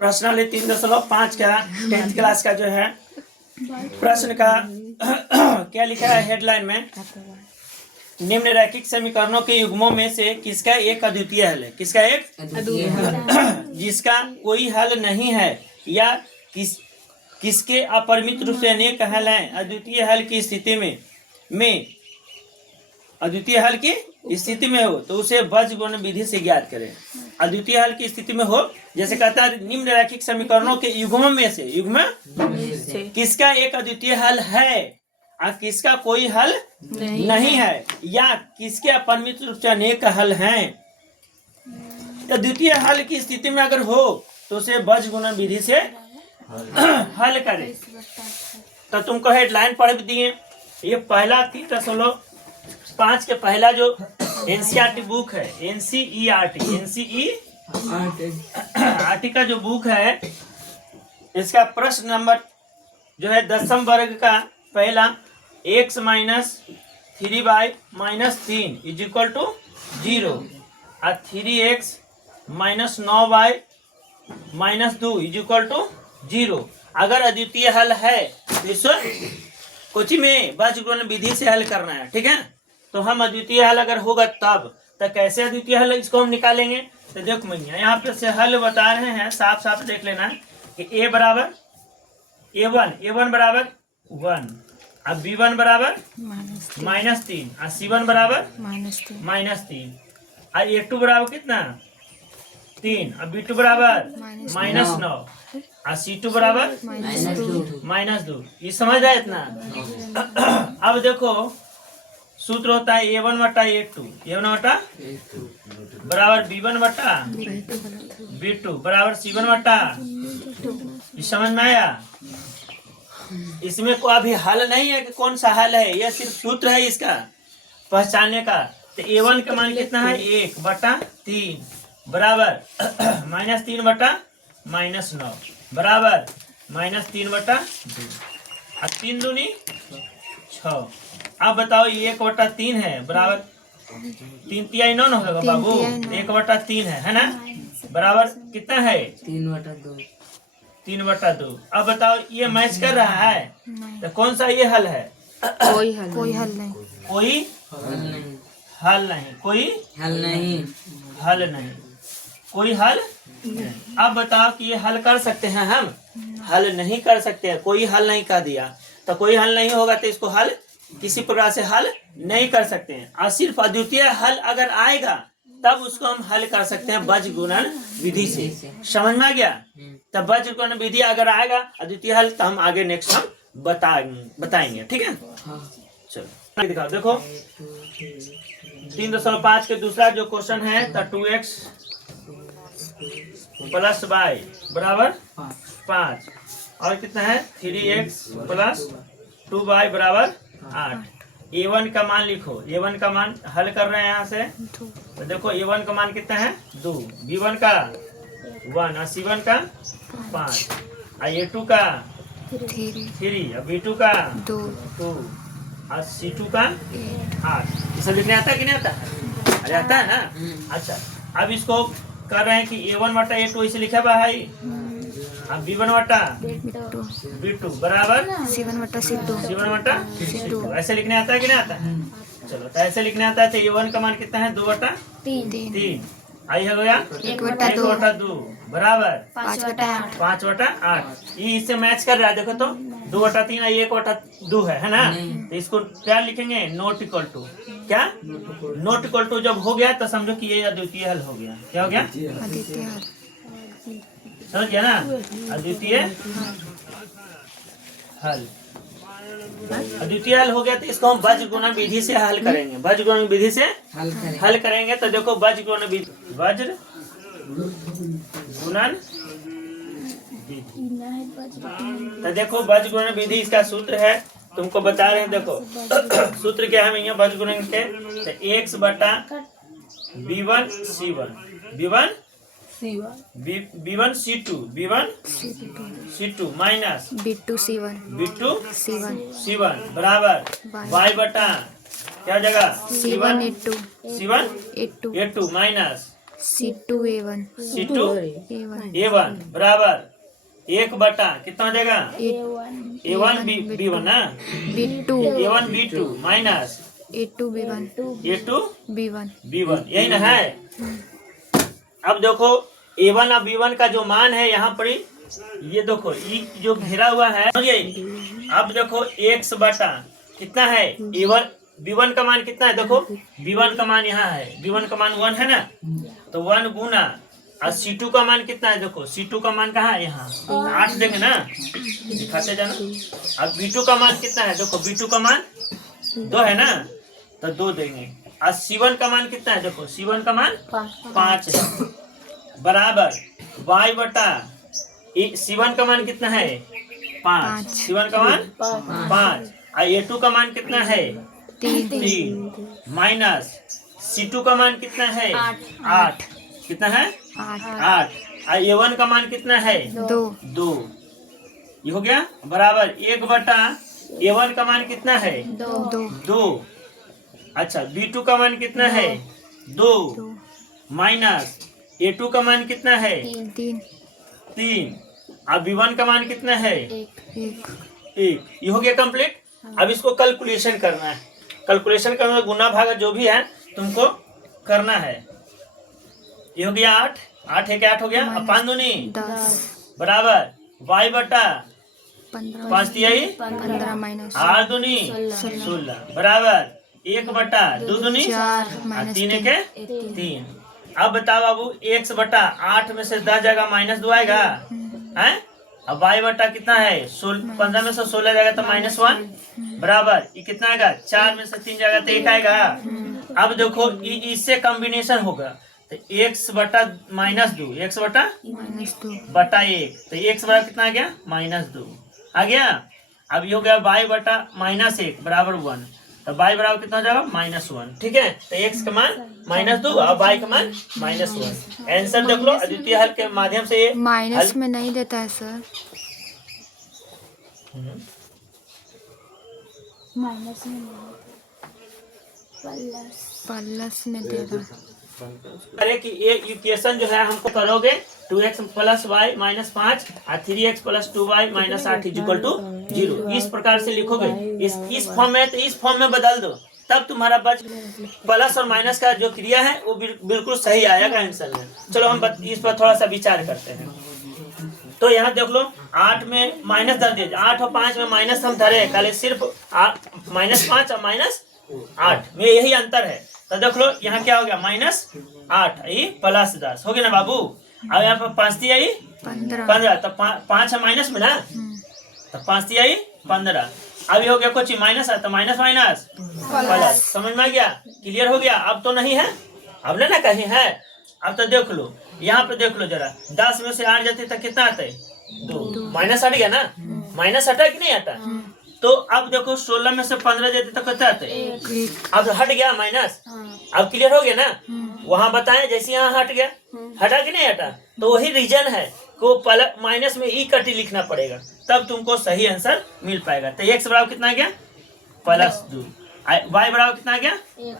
प्रश्नावली 3.5 का 10th class का जो है प्रश्न का क्या लिखा है हेडलाइन में, निम्न रैखिक समीकरणों के युग्मों में से किसका एक अद्वितीय हल है। किसका एक जिसका कोई हल नहीं है या किसके अपरिमित रूप से अनेक हल हैं। अद्वितीय हल की स्थिति में अद्वितीय हल की स्थिति में हो तो उसे बीजगणित विधि से ज्ञात करें। अद्वितीय हल की स्थिति में हो, जैसे कहता है निम्न रैखिक समीकरणों के युग्म में से किसका एक अद्वितीय हल है और किसका कोई हल नहीं है या किसके अपरिमित रूप से अनेक हल हैं। अद्वितीय हल की स्थिति में अगर हो तो उसे बीजगणित विधि से हल करें। तो तुमको हेडलाइन पढ़ दिए। ये पहला 3.5 के पहला जो एनसीईआरटी बुक है, एनसीईआरटी का जो बुक है, इसका प्रश्न नंबर जो है 10वीं वर्ग का पहला x minus 3y minus 3 is equal to 0 और 3x minus 9y minus 2 is equal to 0 अगर अद्वितीय हल है तो इस कोचिंग में बीजगणित विधि से हल करना है। ठीक है, तो हम अद्वितीय हल अगर होगा तब तो कैसे अद्वितीय हल इसको हम निकालेंगे। तो देखो भैया यहाँ पे से हल बता रहे हैं, साफ साफ देख लेना कि a बराबर a1 बराबर 1 अब b1 बराबर -3 और c1 बराबर -3 और a2 बराबर कितना 3 और b2 बराबर -9 और c2 बराबर -2। ये समझ आया इतना। अब देखो सूत्र होता है a1 बटा a2 बराबर b1 बटा b2 बराबर c1 बटा। ये समझ में आया। इसमें कोई अभी हल नहीं है कि कौन सा हल है, यह सिर्फ सूत्र है इसका पहचानने का। तो a1 का मान कितना है 1 बटा 3 बराबर -3 बटा -9 बराबर -3 बटा 2 और 3 दूनी 6। अब बताओ ये 1 बटा 3 है बराबर 3 तिहाई 9 होगा बाबू, 1 बटा 3 है ना, बराबर कितना है 3 बटा 2। अब बताओ ये मैच कर रहा है तो कौन सा ये हल है। कोई हल नहीं अब बताओ कि ये हल कर सकते हैं हम, हल नहीं कर सकते हैं। कोई हल नहीं कर दिया तो कोई हल नहीं होगा तो इसको हल किसी प्रकार से हल नहीं कर सकते हैं। और सिर्फ अद्वितीय हल अगर आएगा तब उसको हम हल कर सकते हैं बीजगणित विधि से। समझ में आ गया। तब बीजगणित विधि अगर आएगा अद्वितीय हल तो हम आगे नेक्स्ट हम बताएंगे। ठीक है, चलो दिखाओ। देखो 3.5 के दूसरा जो क्वेश्चन है तो 2x प्लस y बराबर 5 और कितना है 3x प्लस 2y बराबर 8। a1 का मान लिखो, a1 का मान हल कर रहे हैं यहाँ से। तो देखो a1 का मान कितना है 2, b1 का 1 और c1 का 5 और a2 का 3 और b2 का 2 और c2 का 8। ये सब लिखने आता है कि नहीं आता? अरे आता है ना। अच्छा, अब इसको कर रहे हैं कि a1 बटा a2 इसे लिखा हुआ है, अब b1 बटा b2 बराबर c1 बटा c2। ऐसे लिखने आता है कि नहीं आता है? चलो, तो ऐसे लिखने आता है। तो a1 का मान कितना है 2 बटा 3 आई हो गया 1 बटा 2 बराबर 5 बटा 8। ये इससे मैच कर रहा है। देखो तो 2 बटा 3 और 1 बटा 2 है ना। तो इसको क्या लिखेंगे नॉट इक्वल टू। क्या नॉट इक्वल टू जब हो गया तो समझो कि ये अद्वितीय हल हो गया। क्या हो गया? अद्वितीय हल। समझ गया ना, अद्वितीय हल। अद्वितीय हल हो गया तो इसको हम बीजगणित विधि से हल करेंगे। बीजगणित विधि से हल करेंगे। तो देखो बीजगणित विधि, तो देखो बीजगणित विधि इसका सूत्र है, तुमको बता रहे हैं। देखो सूत्र क्या है यहाँ बीजगणित के, तो x बटा b1 c2 minus b2 c1 बराबर y बटा क्या हो जाएगा c1 a2 minus C2A1 C2 A1 A1 बराबर 1 बटा कितना हो जाएगा A1 B1 ना B2 A1 B2 minus A2 B1 A2 B1 B1 यही ना है। अब देखो A1 और B1 का जो मान है यहाँ पर ये देखो ये जो घेरा हुआ है समझिए। अब देखो x बटा कितना है A1 B1 का मान कितना है देखो B1 का मान यहाँ है B1 का मान 1 है ना तो 1 गुना और C2 का मान कितना है देखो C2 का मान कहाँ है यहाँ 8 देंगे ना दिखाते जाना। अब B2 का मान कितना है देखो B2 का मान 2 है ना तो 2 देंगे और C1 का मान कितना है देखो C1 का मान 5 है बराबर y बटा C1 का मान कितना है 5 C1 का मान 5 और A2 का मान कितना है 3 माइनस C2 का मान कितना है 8 कितना है 8 और A1 का मान कितना है 2 ये हो गया बराबर 1 बटा A1 का मान कितना है 2 अच्छा B2 का मान कितना है 2 माइनस A2 का मान कितना है 3 अब B1 का मान कितना है 1 ये हो गया कंप्लीट। अब इसको कैलकुलेशन करना है। कैलकुलेशन करना गुना भागा जो भी है तुमको करना है। ये हो गया 8 है क्या 8 हो गया अब 5 दूनी 10 बराबर y बटा 5 तिहाई 15 माइनस 8 दूनी 16 बराबर 1 बटा 2 दूनी 4 3 के 3। अब बताओ बाबू x बटा 8 में से 10 जाएगा माइनस 2 आएगा हैं। अब y बटा कितना है 15 में से 16 जाएगा तो -1 बराबर ये कितना आएगा 4 में से 3 जाएगा तो 1 आएगा। अब देखो इससे कॉम्बिनेशन होगा तो x बटा -2 x बटा बटा 1 तो x बराबर कितना आ गया -2 आ गया। अब ये हो गया y बटा -1 बराबर 1 तो y बराबर कितना हो जाएगा -1 ठीक है। तो x का मान -2 और y का मान -1। आंसर देख लो अद्वितीय हल के माध्यम से ये माइनस में नहीं देता है सर प्लस में दे रहा अरे कि ये इक्वेशन जो है हमको करोगे 2x प्लस y माइनस 5 और 3x plus 2y minus 8 equal to 0 इस प्रकार से लिखोगे। इस फॉर्म में तो इस फॉर्म में बदल दो तब तुम्हारा बच प्लस और माइनस का जो क्रिया है वो बिल्कुल सही आएगा आंसर में। चलो हम इस पर थोड़ा सा विचार करते हैं। तो यहाँ देख लो 8 में माइनस धर दिए 8 और 5 में माइनस हम धरे खाली सिर्फ -5 और -8 में यही अंतर है। तो देख लो यहाँ क्या हो गया -8 ये +10 हो गया ना बाबू। अब यहाँ पर 5 थी आई 15 तो 5 है माइनस में ना तो 5 थी आई 15। अब ये हो गया कुछ माइनस है तो माइनस प्लस समझ में आ गया क्लियर हो गया। अब तो नहीं है अब ना कहीं है। अब तो देख लो यहाँ पे देख लो जरा 10 में से 8 जाते तो कितना आता है 2 माइनस हट गया ना माइनस हटा कि नहीं हटा। तो अब देखो 16 में से 15 जाते तो कितना आता है अब हट गया माइनस। अब क्लियर हो गया ना। वहां बताएं जैसे यहाँ हट गया हटा कि नहीं हटा तो वही रीजन है को माइनस में ई कटी लिखना पड़ेगा तब तुमको सही आंसर मिल पाएगा। तो x बराबर कितना आ गया +2 y बराबर कितना आ गया 1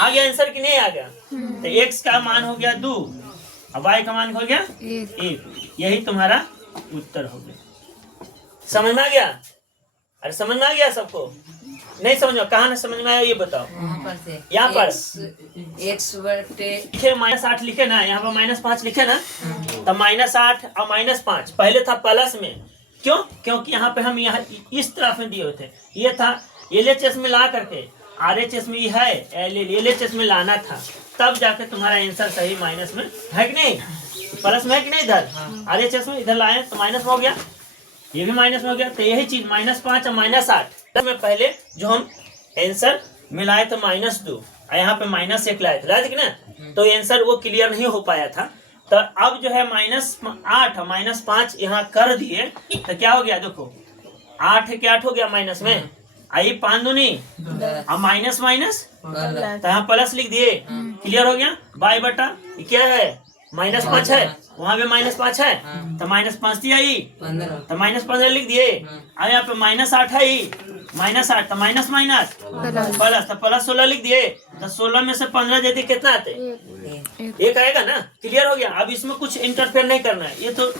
आ गया आंसर कि नहीं आ गया। तो x का मान हो गया 2 और y का मान हो गया 1 यही तुम्हारा उत्तर हो गया। समझ में आ गया। अरे समझ में आ गया सबको नहीं समझ में कहाँ समझ में आया ये बताओ। यहाँ पर x बटे -8 लिखे ना यहाँ पर -5 लिखे ना तो -8 और -5 पहले था प्लस में क्यों क्योंकि यहाँ पे हम यहाँ इस तरफ में दिए हुए थे ये था LHS में ला करके RHS में है LHS में लाना था तब जाके तुम्हारा आंसर सही माइनस में है कि नहीं प्लस में है कि नहीं इधर RHS में इधर लाए तो माइनस में हो गया ये भी माइनस में हो गया। तो यही चीज -5 और -8 में पहले जो हम आंसर मिलाए थे -2 और यहाँ पे -1 लाए थे कि ना तो आंसर वो क्लियर नहीं हो पाया था। तो अब जो है -8 और -5 यहाँ कर दिए तो क्या हो गया देखो 8 है क्या 8 हो गया माइनस में आई 5 दूनी और माइनस तो यहाँ प्लस लिख दिए क्लियर हो गया। y बटा क्या है -5 है, वहाँ पे -5 है, तो -5 दिया ही, 15 तो -15 लिख दिए। अब यहाँ पे -8 है ही, -8 तो माइनस माइनस प्लस, तो +16 लिख दिए। तो 16 में से 15 देते कितना आते? एक आएगा ना। क्लियर हो गया। अब इसमें कुछ इंटरफेयर नहीं करना है, ये तो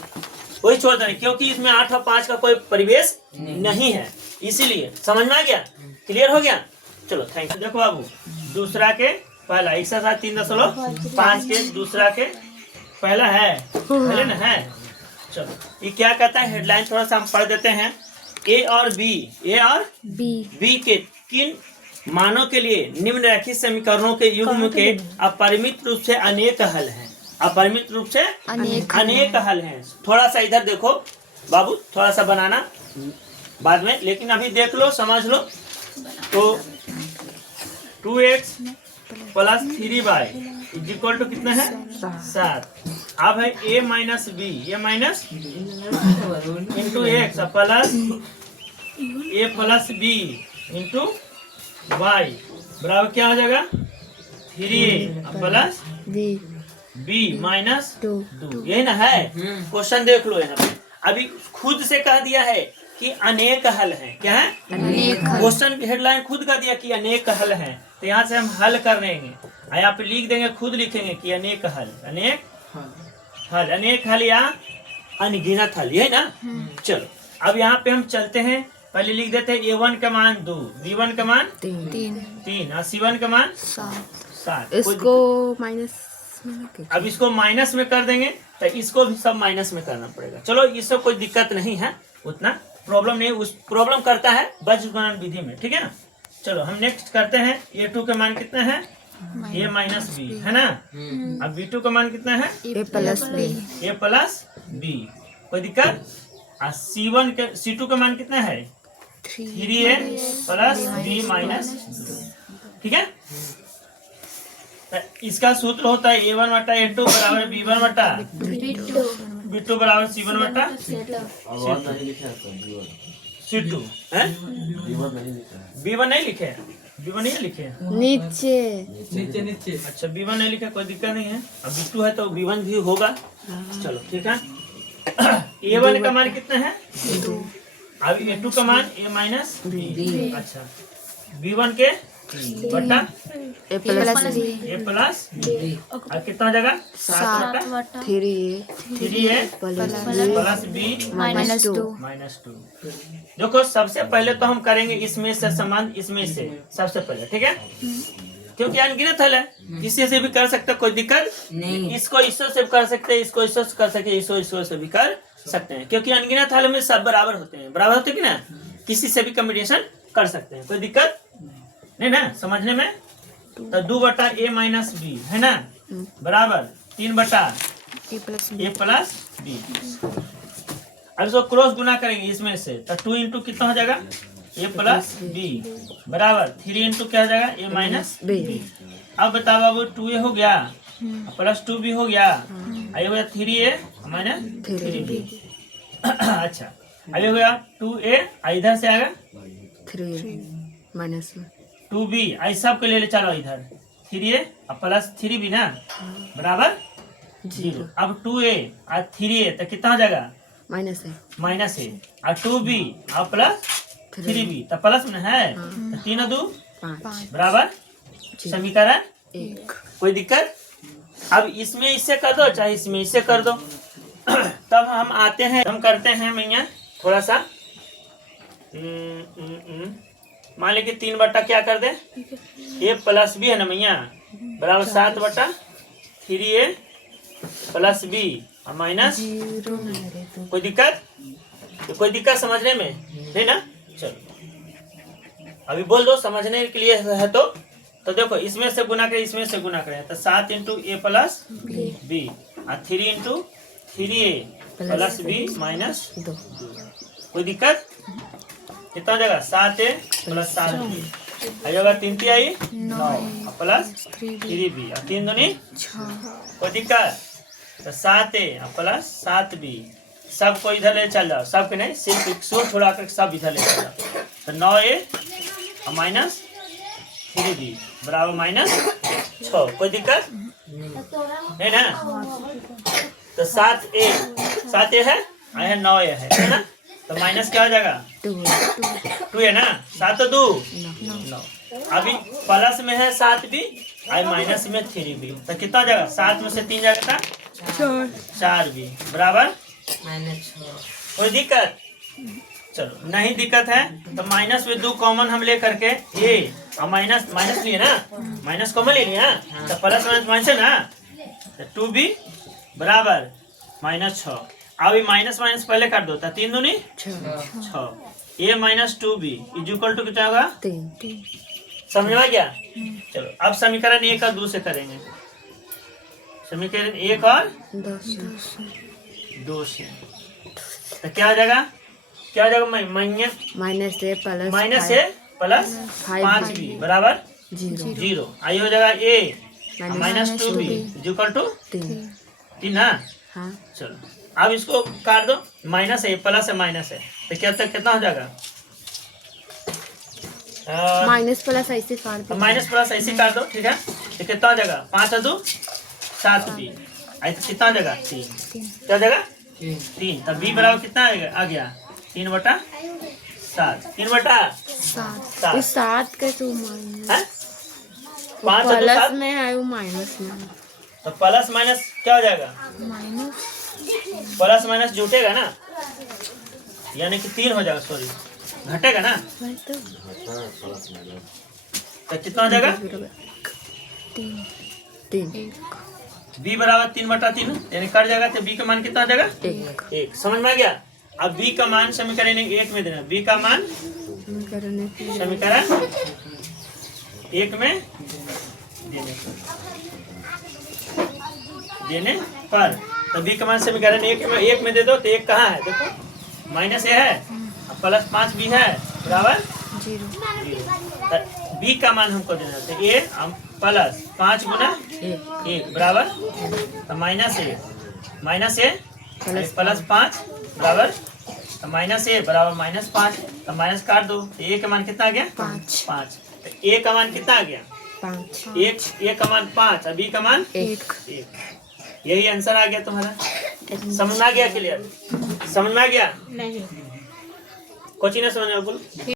वही छोड़ देना, क्योंकि इसमें 8 और 5 का कोई परिवेश नहीं है, इसीलिए। समझ में आ गया? क्लियर हो गया? चलो थैंक यू। देखो बाबू, दूसरा के पहला 107.3.5 के दूसरा के पहला है, पहले ना है। चलो ये क्या कहता है, हेडलाइन थोड़ा सा हम पढ़ देते हैं। ए और बी के किन मानों के लिए निम्नलिखित समीकरणों के युग्म के अपरिमित रूप से अनेक हल हैं। अपरिमित रूप से अनेक हल हैं। थोड़ा सा इधर देखो बाबू, थोड़ा सा बनाना बाद में, लेकिन अभी देख लो, समझ लो। तो 2x + 3y = कितना है? 7। अब है a - b, a minus into x plus a + b into y बराबर क्या हो जाएगा? 3a plus b minus 2। यही ना है क्वेश्चन, देख लो यहाँ पे। अभी खुद से कह दिया है कि अनेक हल हैं। क्या है? क्वेश्चन हेडलाइन खुद का दिया कि अनेक हल हैं, तो यहाँ से हम हल कर लेंगे। यहाँ पे लिख देंगे, खुद लिखेंगे कि अनेक हल, अनेक हल या अनगिनत हल, यही ना। चलो अब यहाँ पे हम चलते हैं। पहले लिख देते हैं A1 का मान 2, B1 का मान 3 और C1 का मान 7। इसको माइनस में अब इसको माइनस में कर देंगे, तो इसको भी सब माइनस में करना पड़ेगा। चलो इससे कोई दिक्कत नहीं है, उतना प्रॉब्लम नहीं। उस प्रॉब्लम करता है बीजगणन विधि में, ठीक है ना। चलो हम नेक्स्ट करते हैं। A2 का मान कितना है? A - b है ना। अब B2 का मान कितना है? A + b। कोई दिक्कत? C2 का मान कितना है? 3a + b - ठीक है। तो इसका सूत्र होता है A1/A2 = B1/B2 = C1/C2 है। B1 नहीं लिखे हैं? B1 नहीं लिखे हैं? नीचे अच्छा B1 नहीं लिखा, कोई दिक्कत नहीं है। अब B2 है तो B1 भी होगा। चलो ठीक है। A1 का मान कितना है? 2। अब A2 का मान A - b। अच्छा B1 के बटा A + b और कितना हो जाएगा? 3a + b -2। देखो सबसे पहले तो हम करेंगे इसमें से संबंध, इसमें से सबसे पहले, ठीक है। क्योंकि अनगिनत हल है, किसी से भी कर सकते, कोई दिक्कत नहीं। इसको इससे से कर सकते, इसको इससे से कर सकते, इसको से भी कर सकते हैं, क्योंकि अनगिनत हल में सब बराबर होते हैं। बराबर होते कि ना, किसी से भी कॉम्बिनेशन कर सकते हैं, कोई दिक्कत नहीं ना समझने में। तो 2/A - b है ना, बराबर 3/A + b। अब इसको क्रॉस गुना करेंगे इसमें से, तो 2 इंटू कितना हो जाएगा? A + b बराबर 3 इंटू क्या हो जाएगा? A - b। अब बताओ बाबू, 2a हो गया प्लस 2b हो गया, ये हो गया 3a - 3b। अच्छा अब हो गया 2a, इधर से आएगा 3 माइनस में 2b, सब को ले चलो इधर 3a प्लस 3b ना, बराबर 0। अब 2a और 3a तो कितना हो जाएगा? माइनस है और 2b और प्लस 3b तो प्लस में है, तो 3 और 2 5 बराबर समीकरण 1। कोई दिक्कत? अब इसमें इससे कर दो, चाहे इसमें इससे कर दो। तब हम आते हैं, हम करते हैं मैया थोड़ा सा। मान लीजिए 3 क्या कर दे? A + b है ना मैया, बराबर 7/3a + b और माइनस। कोई दिक्कत? तो कोई दिक्कत समझने में है ना। चलो अभी बोल दो, समझने के लिए है तो देखो इसमें से गुना करें, इसमें से गुना करें, तो 7 इंटू A + b और 3 इंटू 3a + b - 2। कोई दिक्कत? कितना हो जाएगा? 7a + 7b आ जाएगा 3 × 9 प्लस 3b और 3 दूनी 6। कोई दिक्कत? तो 7a + 7b सबको इधर ले चल जाओ, सबके नहीं, सिर्फ 100 छोड़ा कर सब इधर ले चल जाओ। तो 9a और -3b बराबर 6। कोई दिक्कत नहीं ना? तो 7 ए है, आया है 9 ए है ना? तो माइनस क्या हो जाएगा? 2 है ना? 7 और 2 9। अभी प्लस में है 7 भी, आई माइनस में 3 भी, तो कितना हो जाएगा? 7 में से 3 जाएगा 4 भी बराबर -6। कोई दिक्कत? चलो नहीं दिक्कत है तो माइनस में 2 कॉमन हम ले करके ए और माइनस लिए ना, माइनस कॉमन ले लिया तो प्लस माइनस है ना, तो 2 भी बराबर -6। अभी माइनस पहले काट दो, 3 दूनी 6। A minus 2b is equal to कितना होगा? 3। समझ में आ गया? चलो अब समीकरण 1 और 2 से करेंगे। समीकरण 1 और 2 से तो क्या हो जाएगा? क्या हो जाएगा? माइनस ए प्लस 5b बराबर 0। आई हो जाएगा ए माइनस 2b इक्वल टू 3 ना? हाँ। चलो अब इसको काट दो, माइनस है प्लस है माइनस है तो क्या तक कितना हो जाएगा? माइनस प्लस ऐसे काट दो। माइनस प्लस ऐसे काट दो, ठीक है? तो कितना हो जाएगा? 5 और 2 7 बी, ऐसे कितना हो जाएगा? 3। क्या हो जाएगा? 3। तब बी बराबर कितना आ गया? 3/7। 3/7 7 के तो माइनस है? 5 और 2 प्लस 7 में है वो माइनस में। तो प्लस माइनस क्या हो जाएगा? प्लस माइनस जुटेगा ना, यानी कि 3 हो जाएगा, सॉरी घटेगा ना, तो कितना हो जाएगा? 3 b बराबर 3/3 यानी कट जाएगा, तो b का मान कितना हो जाएगा? 1। समझ में आ गया? अब b का मान समीकरण 1 में देना, b का मान समीकरण 1 में देने पर तो b का मान समीकरण 1 में दे दो, तो 1 कहाँ है? देखो माइनस ए है प्लस 5 b है बराबर 0। b का मान हमको देना, तो ए प्लस 5 गुना 1 बराबर तो माइनस ए प्लस 5 बराबर तो माइनस ए बराबर -5। तो माइनस काट दो, तो ए का मान कितना आ गया? 5। तो ए का मान कितना आ गया? 5। ए का मान 5 और बी का मान 1। यही आंसर आ गया तुम्हारा। समझ में आ गया? क्लियर? समझ में आ गया? नहीं। कोची ना समझ में बोल।